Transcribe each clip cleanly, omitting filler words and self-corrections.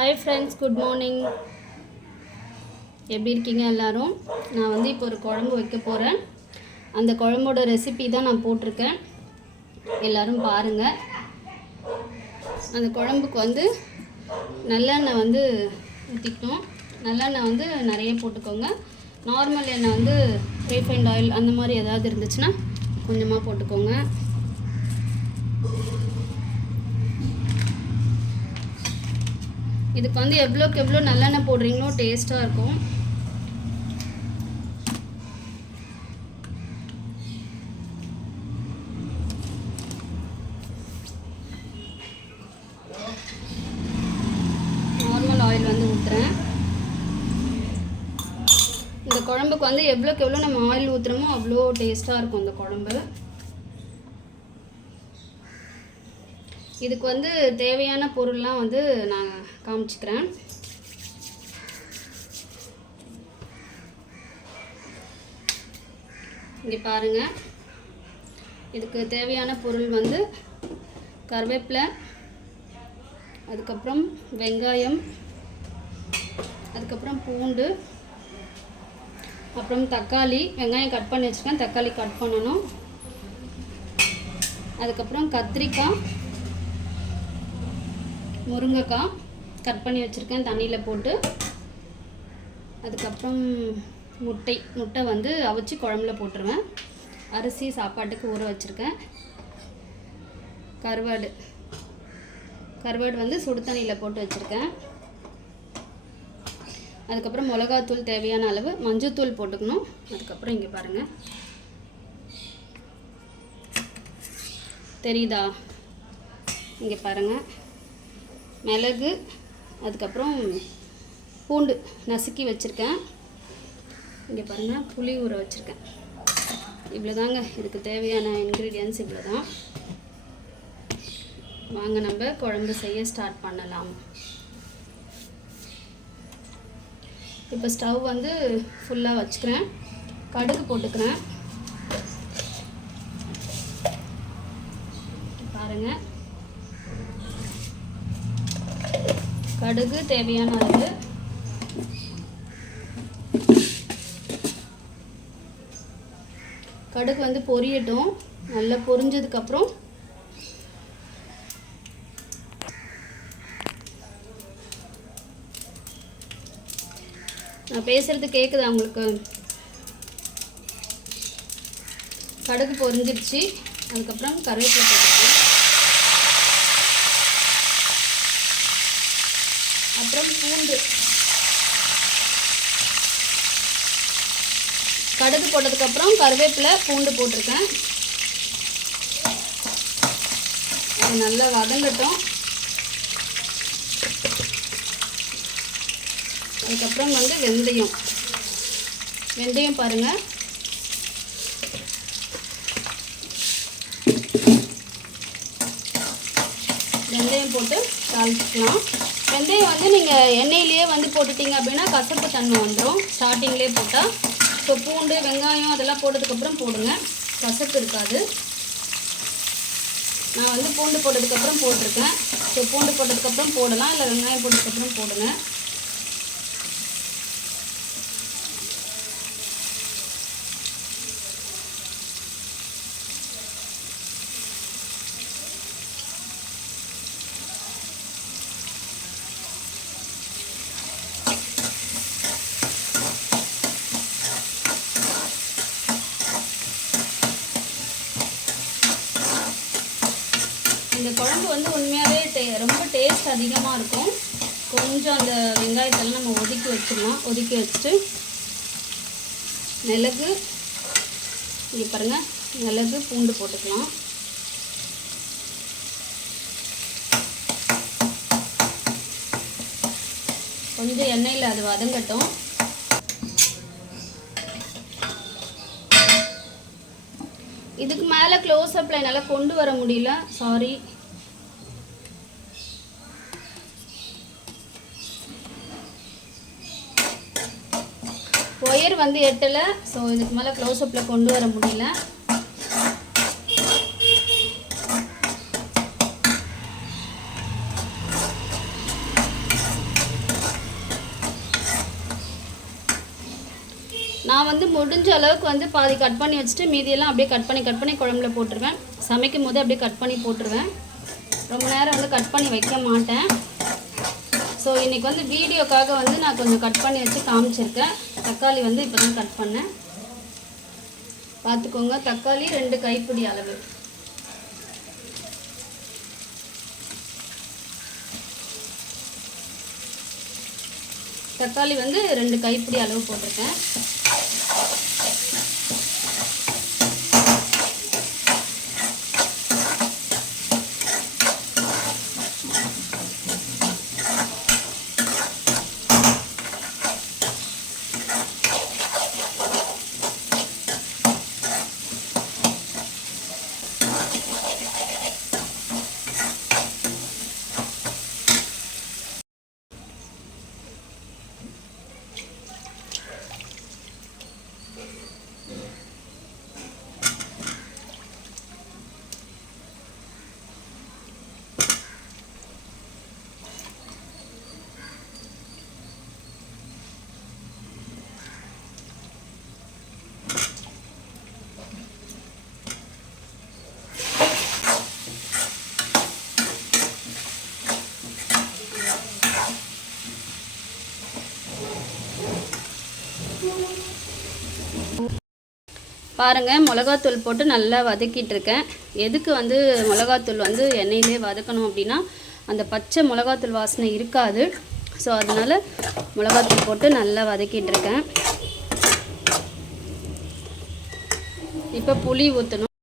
Hi friends, good morning. எப்படி இருக்கீங்க எல்லோரும்? நான் வந்து இப்போ ஒரு குழம்பு வைக்க போகிறேன். அந்த குழம்போட ரெசிபி தான் நான் போட்டிருக்கேன், எல்லோரும் பாருங்கள். அந்த குழம்புக்கு வந்து நல்லெண்ணெய் வந்து ஊற்றிக்கணும். நல்லெண்ணெய் வந்து நிறைய போட்டுக்கோங்க. நார்மல் எண்ணெய் வந்து ரீஃபைண்ட் ஆயில் அந்த மாதிரி ஏதாவது இருந்துச்சுன்னா கொஞ்சமாக போட்டுக்கோங்க. இதுக்கு வந்து எவ்வளோக்கு எவ்வளோ நல்லெண்ணெய் போடுறீங்களோ டேஸ்ட்டாக இருக்கும். நார்மல் ஆயில் வந்து ஊற்றுறேன். இந்த குழம்புக்கு வந்து எவ்வளோக்கு எவ்வளோ நம்ம ஆயில் ஊற்றுறோமோ அவ்வளோ டேஸ்ட்டாக இருக்கும் இந்த குழம்பு. இதுக்கு வந்து தேவையான பொருள்லாம் வந்து நான் காமிச்சிக்கிறேன். இங்கே பாருங்கள், இதுக்கு தேவையான பொருள் வந்து கருவேப்பிலை, அதுக்கப்புறம் வெங்காயம், அதுக்கப்புறம் பூண்டு, அப்புறம் தக்காளி. வெங்காயம் கட் பண்ணி வச்சுருக்கேன், தக்காளி கட் பண்ணணும். அதுக்கப்புறம் கத்திரிக்காய், முருங்கைக்காய் கட் பண்ணி வச்சுருக்கேன் தண்ணியில் போட்டு. அதுக்கப்புறம் முட்டை வந்து அவிச்சு குழம்புல போட்டுருவேன். அரிசி சாப்பாட்டுக்கு ஊற வச்சுருக்கேன். கருவாடு வந்து சுடு தண்ணியில் போட்டு வச்சுருக்கேன். அதுக்கப்புறம் மிளகாத்தூள் தேவையான அளவு, மஞ்சத்தூள் போட்டுக்கணும். அதுக்கப்புறம் இங்கே பாருங்கள், தெரியுதா? இங்கே பாருங்கள், மிளகு, அதுக்கப்புறம் பூண்டு நசுக்கி வச்சுருக்கேன். இங்கே பாருங்கள், புளி ஊற வச்சுருக்கேன். இவ்வளோ தாங்க இதுக்கு தேவையான இன்க்ரீடியன்ட்ஸ், இவ்வளோ தான். வாங்க நம்ம குழம்பு செய்ய ஸ்டார்ட் பண்ணலாம். இப்போ ஸ்டவ் வந்து ஃபுல்லாக வச்சுக்கிறேன். கடுகு போட்டுக்கிறேன். பாருங்கள், கடுகு தேவையான அளவு. கடுகு வந்து பொரியட்டும். நல்லா பொரிஞ்சதுக்கப்புறம் நான் பேசுகிறது கேட்குதா உங்களுக்கு? கடுகு பொரிஞ்சிடுச்சு. அதுக்கப்புறம் கருவேப்பிலை போட்டுக்கிறேன். அப்புறம் பூண்டு. கடுகு போட்டதுக்கப்புறம் கருவேப்பிலை, பூண்டு போட்டிருக்கேன். அது நல்லா வதங்கட்டும். அதுக்கப்புறம் வந்து வெந்தயம் பாருங்கள். வெந்தயம் போட்டு தாளிச்சிக்கலாம். வெந்தயம் வந்து நீங்கள் எண்ணெயிலேயே வந்து போட்டுட்டிங்க அப்படின்னா கசப்பு தன்மை வந்துடும் ஸ்டார்டிங்லேயே போட்டால். ஸோ பூண்டு, வெங்காயம் அதெல்லாம் போட்டதுக்கப்புறம் போடுங்க, கசப்பு இருக்காது. நான் வந்து பூண்டு போட்டதுக்கப்புறம் போட்டிருக்கேன். ஸோ பூண்டு போட்டதுக்கப்புறம் போடலாம், இல்லை வெங்காயம் போட்டதுக்கப்புறம் போடுங்க. இந்த குழம்பு வந்து உண்மையாகவே ரொம்ப டேஸ்ட் அதிகமாக இருக்கும். கொஞ்சம் அந்த வெங்காயத்தெல்லாம் நம்ம ஒதுக்கி வச்சிடலாம். ஒதுக்கி வச்சுட்டு மிளகு, இங்கே பாருங்கள், மிளகு, பூண்டு போட்டுக்கலாம். கொஞ்சம் எண்ணெயில் அது வதங்கட்டும். இதுக்கு மேலே க்ளோஸ் அப்ல என்னால் கொண்டு வர முடியல, சாரி. ஒயர் வந்து எட்டலை, ஸோ இதுக்கு மேலே க்ளோஸ் அப்ல கொண்டு வர முடியல. நான் வந்து முடிஞ்ச அளவுக்கு வந்து பாதி கட் பண்ணி வச்சுட்டு மீதியெல்லாம் அப்படியே கட் பண்ணி குழம்புல போட்டுருவேன். சமைக்கும் போது அப்படியே கட் பண்ணி போட்டுருவேன். ரொம்ப நேரம் வந்து கட் பண்ணி வைக்க மாட்டேன். ஸோ இன்றைக்கி வந்து வீடியோக்காக வந்து நான் கொஞ்சம் கட் பண்ணி வச்சு காமிச்சிருக்கேன். தக்காளி வந்து இப்போ தான் கட் பண்ணேன். பார்த்துக்கோங்க, தக்காளி 2 கைப்பிடி அளவு. தக்காளி வந்து 2 கைப்பிடி அளவு போட்டிருக்கேன். பாருங்கள், மிளகாத்தூள் போட்டு நல்லா வதக்கிட்டு இருக்கேன். எதுக்கு வந்து மிளகாத்தூள் வந்து எண்ணெயிலே வதக்கணும் அப்படின்னா அந்த பச்சை மிளகாத்தூள் வாசனை இருக்காது. ஸோ அதனால் மிளகாத்தூள் போட்டு நல்லா வதக்கிட்டு இருக்கேன். இப்போ புளி ஊற்றணும்.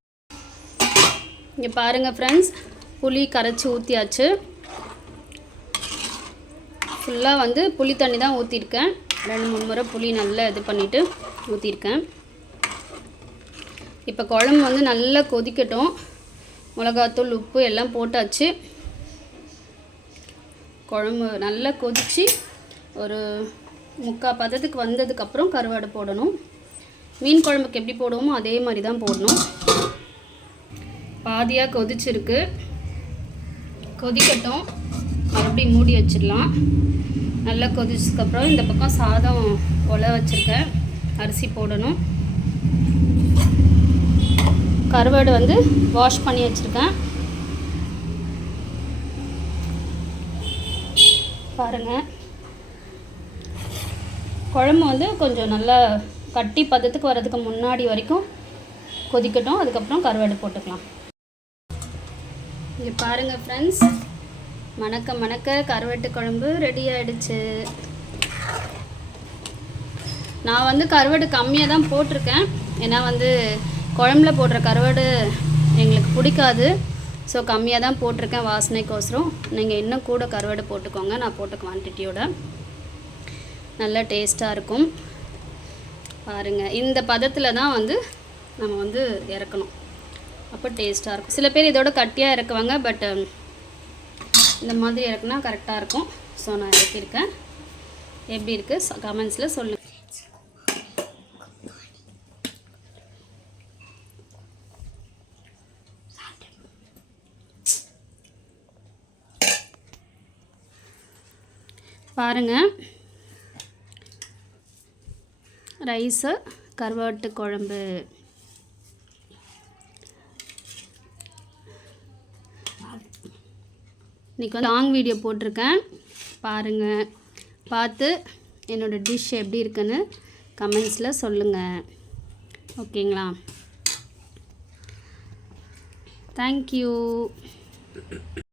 இங்கே பாருங்கள் ஃப்ரெண்ட்ஸ், புளி கரைச்சி ஊற்றியாச்சு. ஃபுல்லாக வந்து புளி தண்ணி தான் ஊற்றிருக்கேன். 2-3 முறை புளி நல்லா இது பண்ணிவிட்டு ஊற்றிருக்கேன். இப்போ குழம்பு வந்து நல்லா கொதிக்கட்டும். மிளகாத்தூள் உப்பு எல்லாம் போட்டாச்சு. குழம்பு நல்லா கொதித்து ஒரு 3/4 பதத்துக்கு வந்ததுக்கப்புறம் கருவாடு போடணும். மீன் குழம்புக்கு எப்படி போடுவோமோ அதே மாதிரி தான் போடணும். பாதியாக கொதிச்சிருக்கு, கொதிக்கட்டும். மறுபடியும் மூடி வச்சிடலாம். நல்லா கொதிச்சதுக்கப்புறம் இந்த பக்கம் சாதம் ஒலை வச்சுருக்கேன், அரிசி போடணும். கருவாடு வந்து வாஷ் பண்ணி வச்சுருக்கேன். பாருங்கள், குழம்பு வந்து கொஞ்சம் நல்லா கட்டி பதத்துக்கு வர்றதுக்கு முன்னாடி வரைக்கும் கொதிக்கட்டும். அதுக்கப்புறம் கருவாடு போட்டுக்கலாம். இங்கே பாருங்கள் ஃப்ரெண்ட்ஸ், மணக்க கருவாட்டு குழம்பு ரெடி ஆகிடுச்சு. நான் வந்து கருவாடு கம்மியாக தான் போட்டிருக்கேன். ஏன்னா வந்து குழம்புல போடுற கருவாடு எங்களுக்கு பிடிக்காது. ஸோ கம்மியாக தான் போட்டிருக்கேன் வாசனைக்கோசரம். நீங்கள் இன்னும் கூட கருவாடு போட்டுக்கோங்க. நான் போட்ட குவான்டிட்டியோட நல்லா டேஸ்ட்டாக இருக்கும். பாருங்கள், இந்த பதத்தில் தான் வந்து நம்ம வந்து இறக்கணும். அப்போ டேஸ்ட்டாக இருக்கும். சில பேர் இதோட கட்டியாக இறக்குவாங்க, பட் இந்த மாதிரி இறக்குனா கரெக்டாக இருக்கும். ஸோ நான் இறக்கியிருக்கேன். எப்படி இருக்குது கமெண்ட்ஸில் சொல்லுங்கள். பாருங்கள், ரைஸு கருவாட்டு குழம்பு. இன்றைக்கி வந்து லாங் வீடியோ போட்டிருக்கேன். பாருங்கள், பார்த்து என்னோடய டிஷ் எப்படி இருக்குன்னு கமெண்ட்ஸில் சொல்லுங்கள். ஓகேங்களா? தேங்க்யூ.